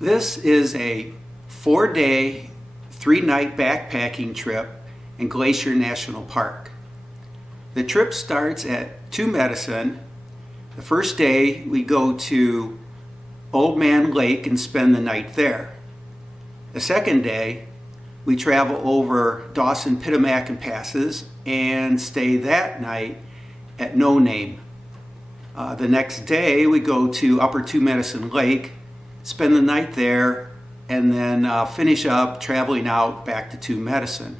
This is a 4-day, 3-night backpacking trip in Glacier National Park. The trip starts at PItamakan. The first day we go to Oldman Lake and spend the night there. The second day we travel over Dawson PItamakan passes and stay that night at No Name. The next day we go to Upper Two Medicine Lake, spend the night there, and then finish up traveling out back to Two Medicine.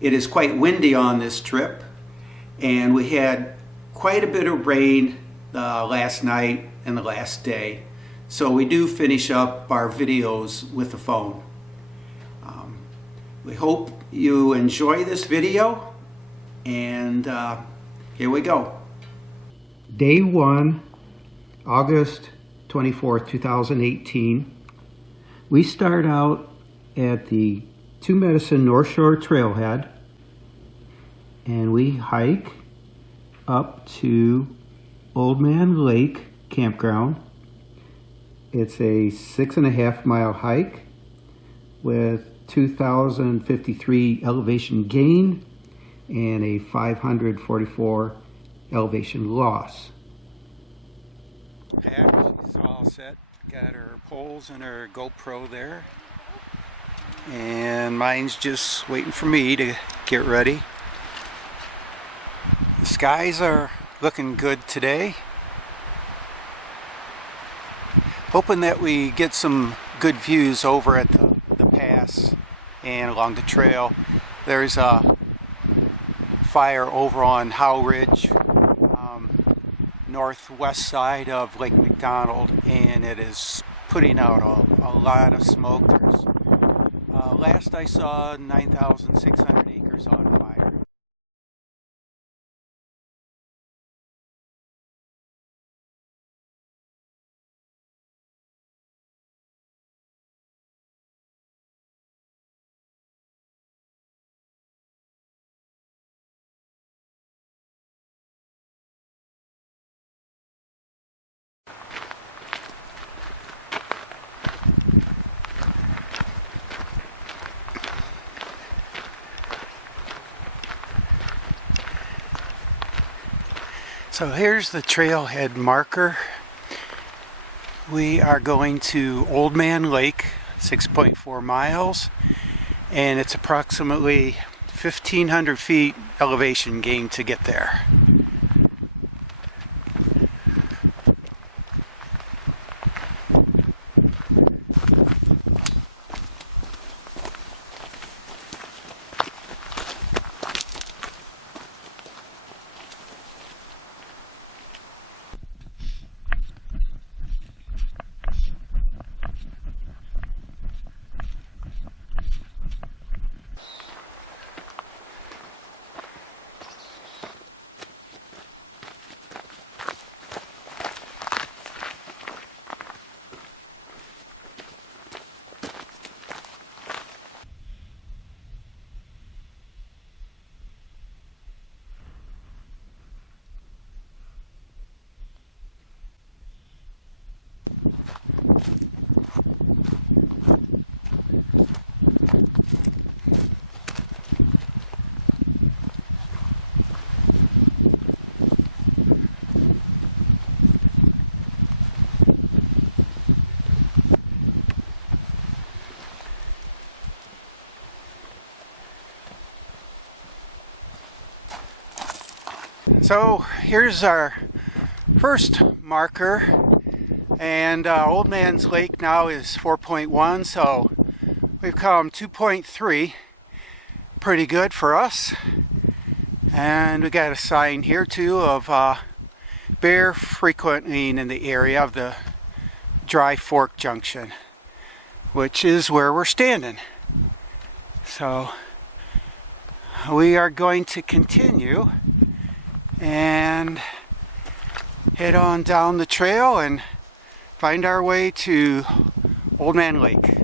It is quite windy on this trip, and we had quite a bit of rain last night and the last day, so we do finish up our videos with the phone. We hope you enjoy this video, and here we go. Day 1, August 24th, 2018. We start out at the Two Medicine North Shore Trailhead, and we hike up to Oldman Lake Campground. It's a 6.5 mile hike with 2,053 elevation gain and a 544 elevation loss. She's all set. Got her poles and her GoPro there. And mine's just waiting for me to get ready. The skies are looking good today. Hoping that we get some good views over at the pass and along the trail. There's a fire over on Howe Ridge, northwest side of Lake McDonald, and it is putting out a lot of smoke. There's last I saw 9,600 acres on fire. So here's the trailhead marker. We are going to Oldman Lake, 6.4 miles, and it's approximately 1,500 feet elevation gain to get there. So here's our first marker, and Old Man's Lake now is 4.1, so we've come 2.3, pretty good for us. And we got a sign here too of bear frequenting in the area of the Dry Fork Junction, which is where we're standing. So we are going to continue and head on down the trail and find our way to Oldman Lake.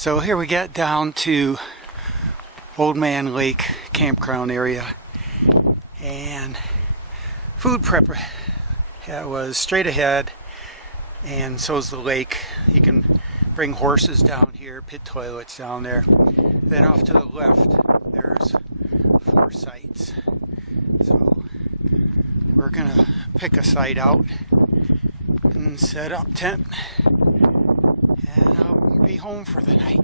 So here we get down to Oldman Lake campground area, and food prep was straight ahead, and so is the lake. You can bring horses down here, pit toilets down there. Then off to the left there's 4 sites. So we're gonna pick a site out and set up tent, and I'll be home for the night.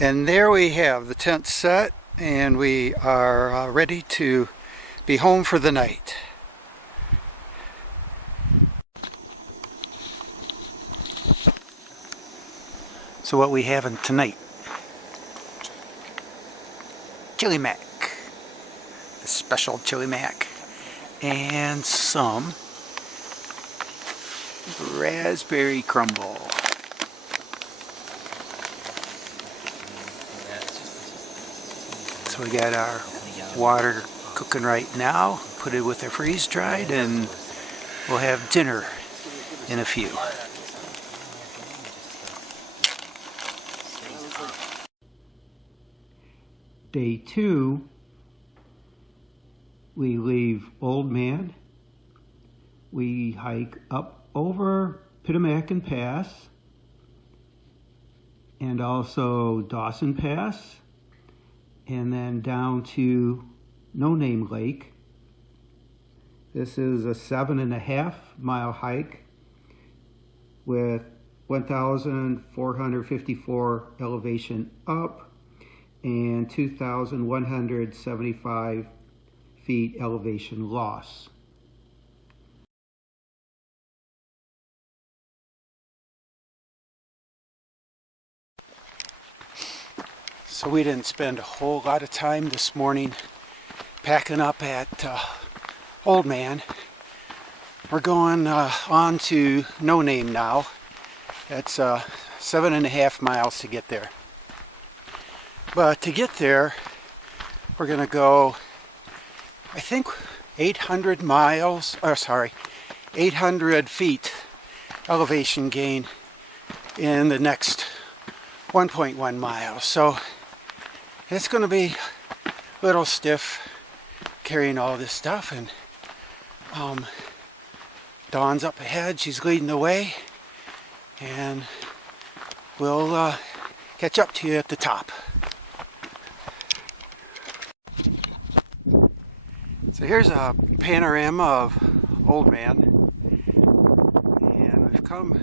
And there we have the tent set, and we are ready to be home for the night. So what we having tonight? Chili mac, a special chili mac, and some raspberry crumble. So we got our water cooking right now, put it with the freeze dried, and we'll have dinner in a few. Day 2, we leave Oldman. We hike up over PItamakan Pass and also Dawson Pass, and then down to No Name Lake. This is a 7.5 mile hike with 1,454 elevation up and 2,175 feet elevation loss. So we didn't spend a whole lot of time this morning packing up at Oldman. We're going on to No Name now. That's 7.5 miles to get there. But to get there, we're going to go, I think, 800 feet elevation gain in the next 1.1 miles. So it's going to be a little stiff carrying all this stuff, and Dawn's up ahead. She's leading the way, and we'll catch up to you at the top. So here's a panorama of Oldman, and we've come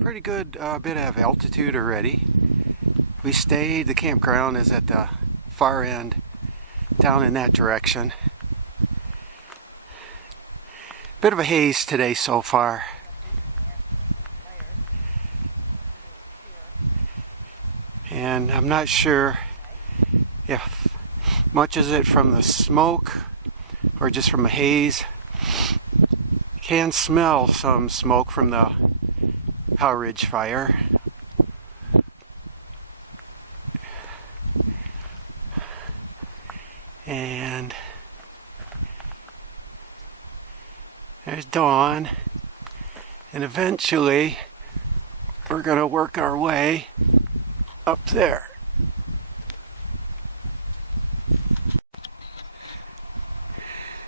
pretty good bit of altitude already. We stayed, the campground is at the far end, down in that direction. Bit of a haze today so far. And I'm not sure if much is it from the smoke or just from the haze. Can smell some smoke from the Howe Ridge fire. And there's Dawn, and eventually we're going to work our way up there.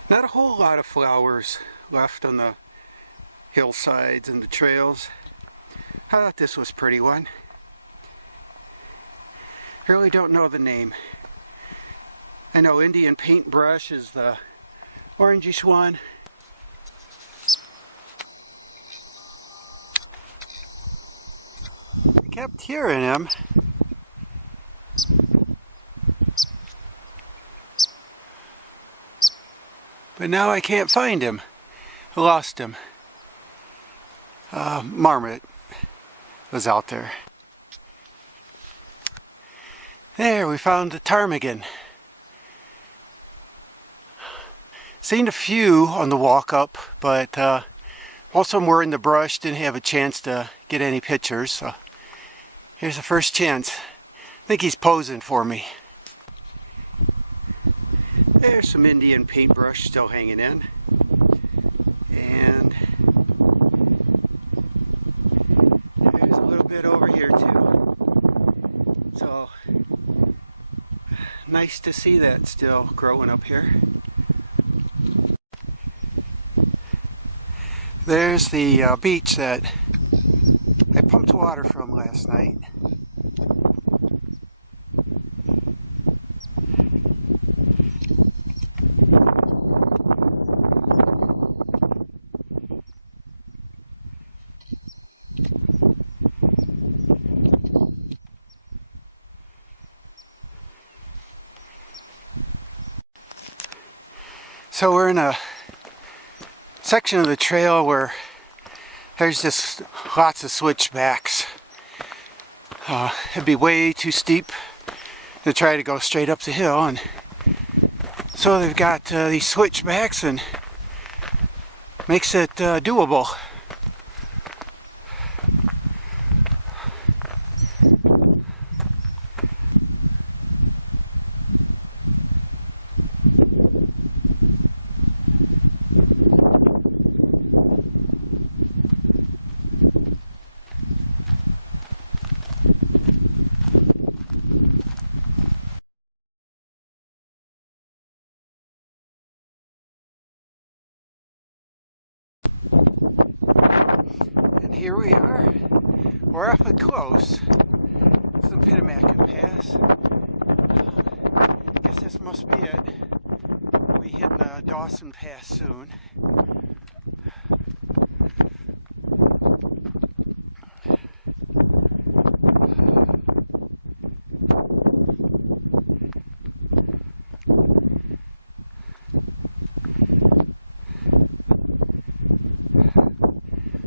Not a whole lot of flowers left on the hillsides and the trails. I thought this was a pretty one. Really don't know the name. I know Indian paintbrush is the orangish one. I kept hearing him. But now I can't find him. I lost him. Marmot was out there. There, we found the ptarmigan. Seen a few on the walk up, but most of them were in the brush. Didn't have a chance to get any pictures. So Here's the first chance. I think he's posing for me. There's some Indian paintbrush still hanging in. And there's a little bit over here too. So nice to see that still growing up here. There's the beach that I pumped water from last night. So we're in a section of the trail where there's just lots of switchbacks. It'd be way too steep to try to go straight up the hill, and so they've got these switchbacks and makes it doable. Here we are. We're up and close. It's the PItamakan Pass. Guess this must be it. We'll be hitting the Dawson Pass soon.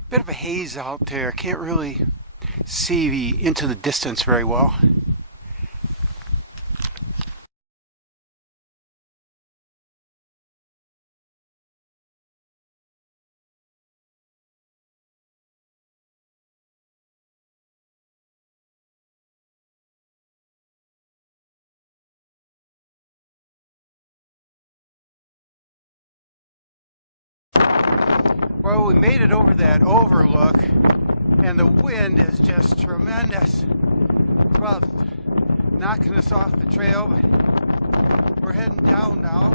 Bit of a haze out there. Can't really see into the distance very well. Well, we made it over that overlook, and the wind is just tremendous. It's about knocking us off the trail, but we're heading down now.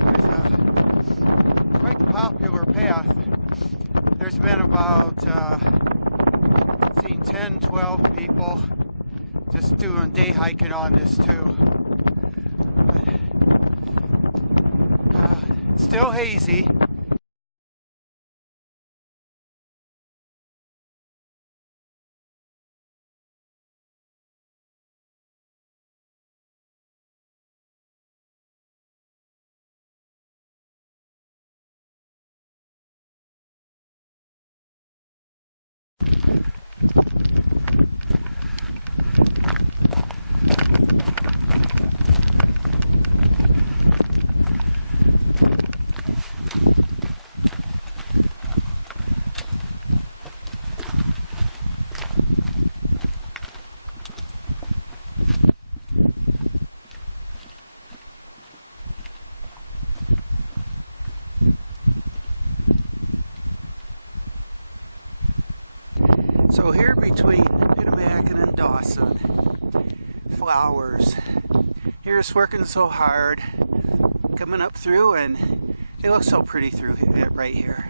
There's a quite popular path. There's been about, I've seen 10, 12 people just doing day hiking on this too. But, still hazy. So here between PItamakan and Dawson, flowers. Here's working so hard, coming up through, and it looks so pretty through it right here.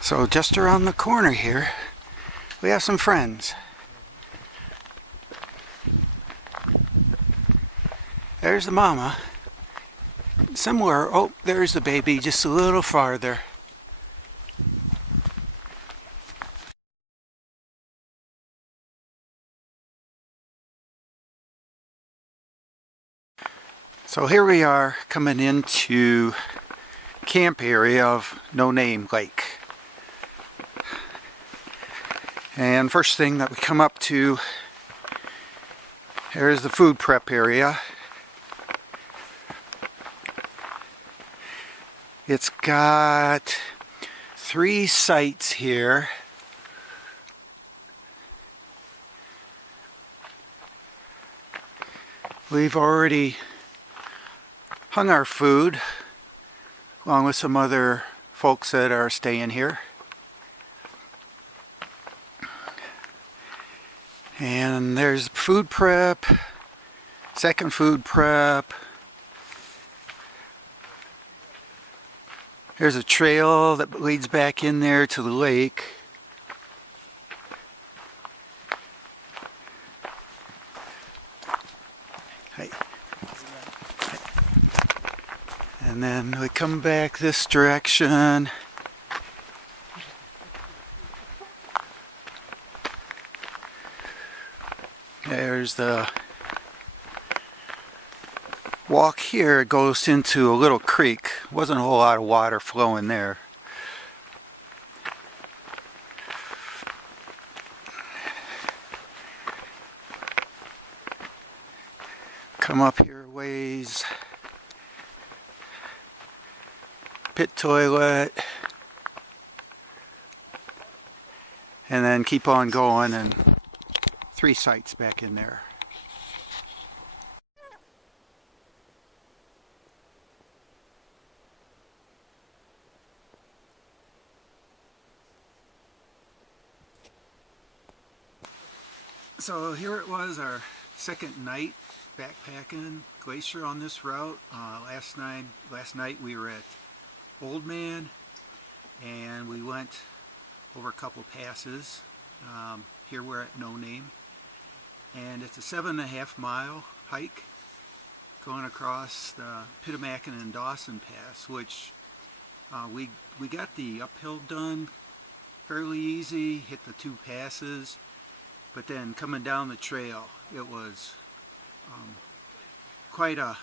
So just around the corner here, we have some friends. There's the mama. somewhere. Oh, there's the baby, just a little farther. So here we are coming into camp area of No Name Lake. And first thing that we come up to, there's the food prep area. It's got 3 sites here. We've already hung our food along with some other folks that are staying here. And there's food prep, second food prep. There's a trail that leads back in there to the lake. And then we come back this direction. There's the walk here. It goes into a little creek. Wasn't a whole lot of water flowing there. Come up here a ways. Pit toilet. And then keep on going, and 3 sites back in there. So here it was, our second night backpacking Glacier on this route. Last night we were at Oldman, and we went over a couple passes. Here we're at No Name, and it's a 7.5 mile hike going across the PItamakan and Dawson pass, which we got the uphill done fairly easy, hit the 2 passes, but then coming down the trail it was quite a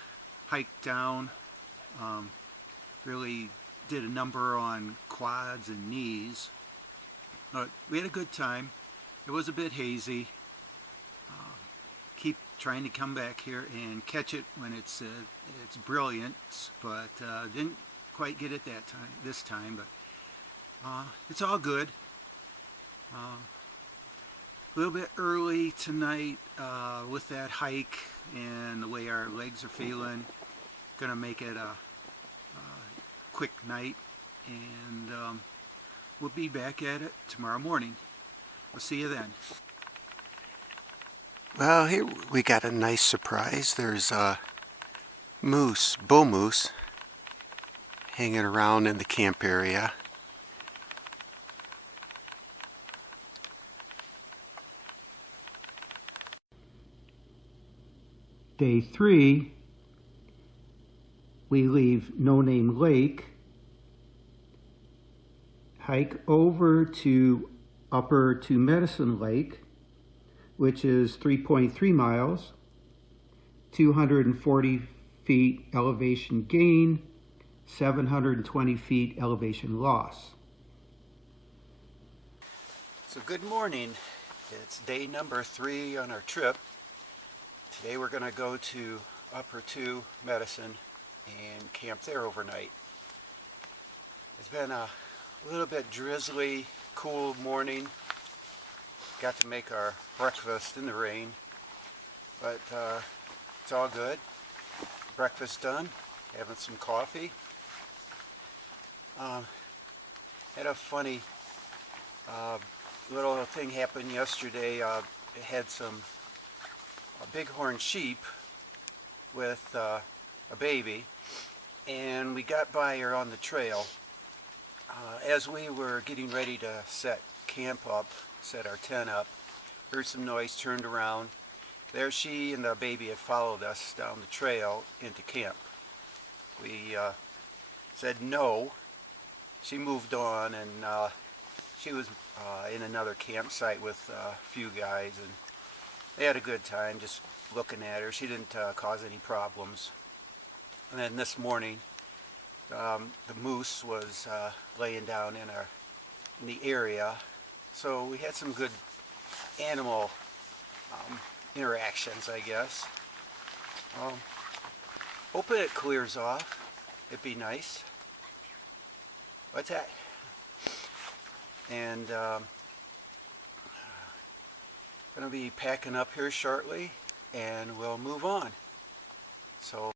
hike down. Really did a number on quads and knees, but we had a good time. It was a bit hazy. Keep trying to come back here and catch it when it's brilliant, but didn't quite get it this time, but it's all good. A little bit early tonight with that hike and the way our legs are feeling. Gonna make it a quick night, and we'll be back at it tomorrow morning. We'll see you then. Well, here we got a nice surprise. There's a bull moose, hanging around in the camp area. Day 3, we leave No Name Lake, hike over to Upper to Medicine Lake, which is 3.3 miles, 240 feet elevation gain, 720 feet elevation loss. So good morning. It's day number 3 on our trip. Today we're going to go to Upper to Medicine and camp there overnight. It's been a little bit drizzly, cool morning. Got to make our breakfast in the rain, but it's all good. Breakfast done, having some coffee. Had a funny little thing happen yesterday. It had a bighorn sheep with a baby, and we got by her on the trail. As we were getting ready to set our tent up, heard some noise, turned around. There she and the baby had followed us down the trail into camp. We said no. She moved on, and she was in another campsite with a few guys, and they had a good time just looking at her. She didn't cause any problems. And then this morning, the moose was laying down in the area, so we had some good animal interactions, I guess. Hoping it clears off. It'd be nice. What's that? And gonna be packing up here shortly, and we'll move on. So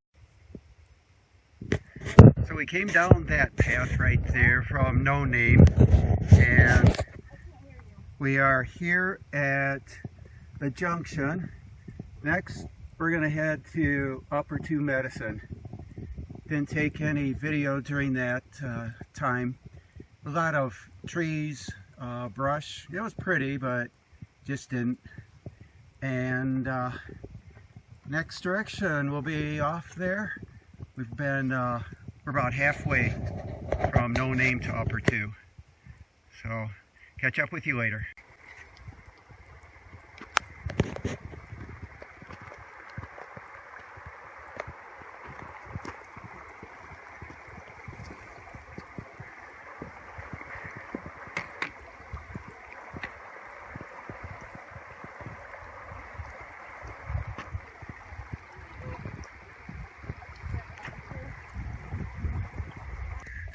we came down that path right there from No Name, and we are here at the junction. Next, we're gonna head to Upper 2 Medicine. Didn't take any video during that time. A lot of trees, brush. It was pretty, but just didn't. And next direction will be off there. We've been, we're about halfway from No Name to Upper 2. So, catch up with you later.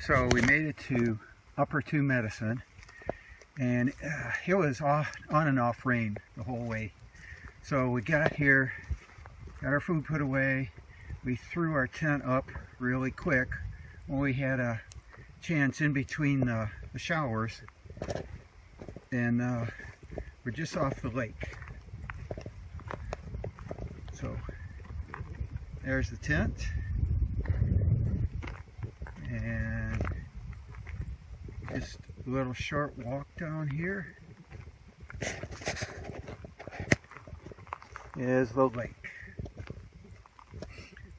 So we made it to Upper 2 Medicine, and it was on and off rain the whole way. So we got here, got our food put away, we threw our tent up really quick when we had a chance in between the showers, and we're just off the lake. So there's the tent. And just a little short walk down here is the lake.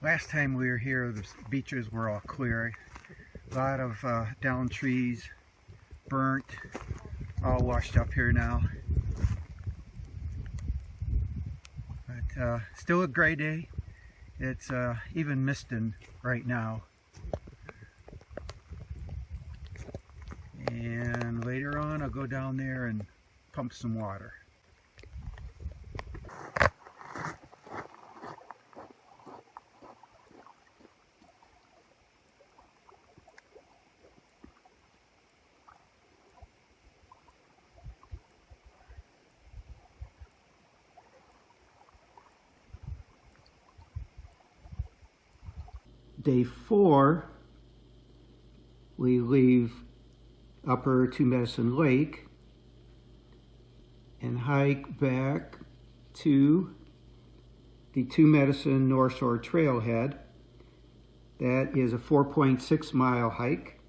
Last time we were here, the beaches were all clear. A lot of downed trees, burnt, all washed up here now. But still a gray day. It's even misting right now. And later on I'll go down there and pump some water. Day 4, we leave Upper 2 Medicine Lake and hike back to the 2 Medicine North Shore Trailhead. That is a 4.6 mile hike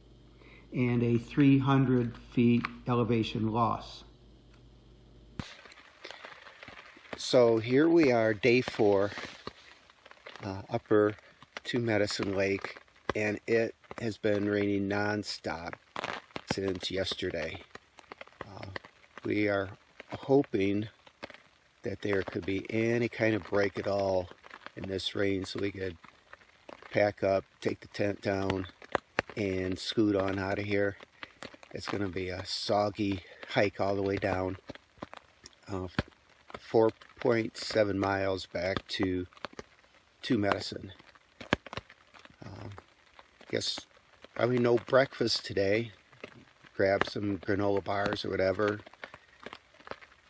and a 300 feet elevation loss. So here we are, day 4, Upper 2 Medicine Lake, and it has been raining non-stop since yesterday. We are hoping that there could be any kind of break at all in this rain so we could pack up, take the tent down, and scoot on out of here. It's going to be a soggy hike all the way down, 4.7 miles back to 2 Medicine. Guess probably no breakfast today. Grab some granola bars or whatever.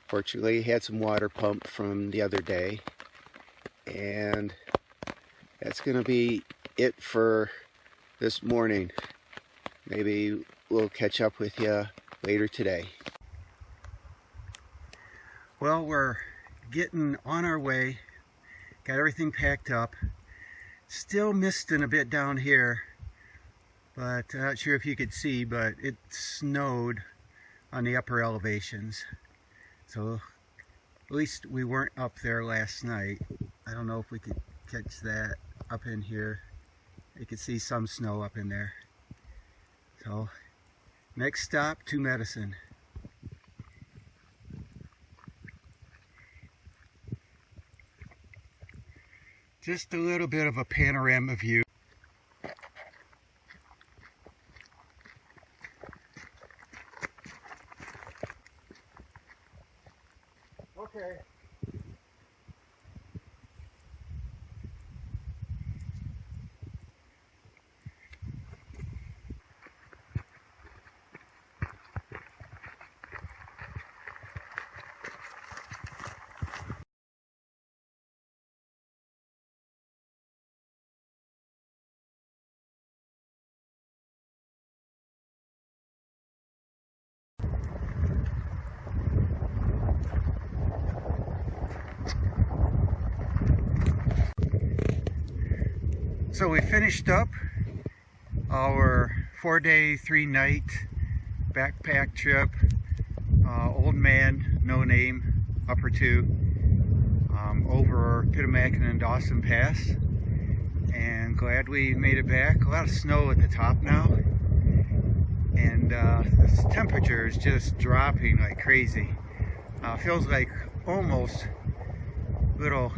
Fortunately, had some water pumped from the other day, and that's gonna be it for this morning. Maybe we'll catch up with you later today. Well, we're getting on our way. Got everything packed up. Still misting a bit down here, but I'm not sure if you could see, but it snowed on the upper elevations. So at least we weren't up there last night. I don't know if we could catch that up in here. You can see some snow up in there. So next stop, to Medicine. Just a little bit of a panorama view. Okay. So we finished up our 4-day, 3-night backpack trip. Oldman, No Name, Upper 2, over PItamakan and Dawson Pass. And glad we made it back. A lot of snow at the top now. And the temperature is just dropping like crazy. Feels like almost little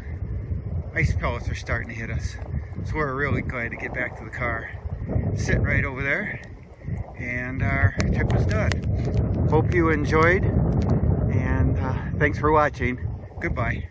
ice pellets are starting to hit us. So we're really glad to get back to the car. Sitting right over there. And our trip is done. Hope you enjoyed. And thanks for watching. Goodbye.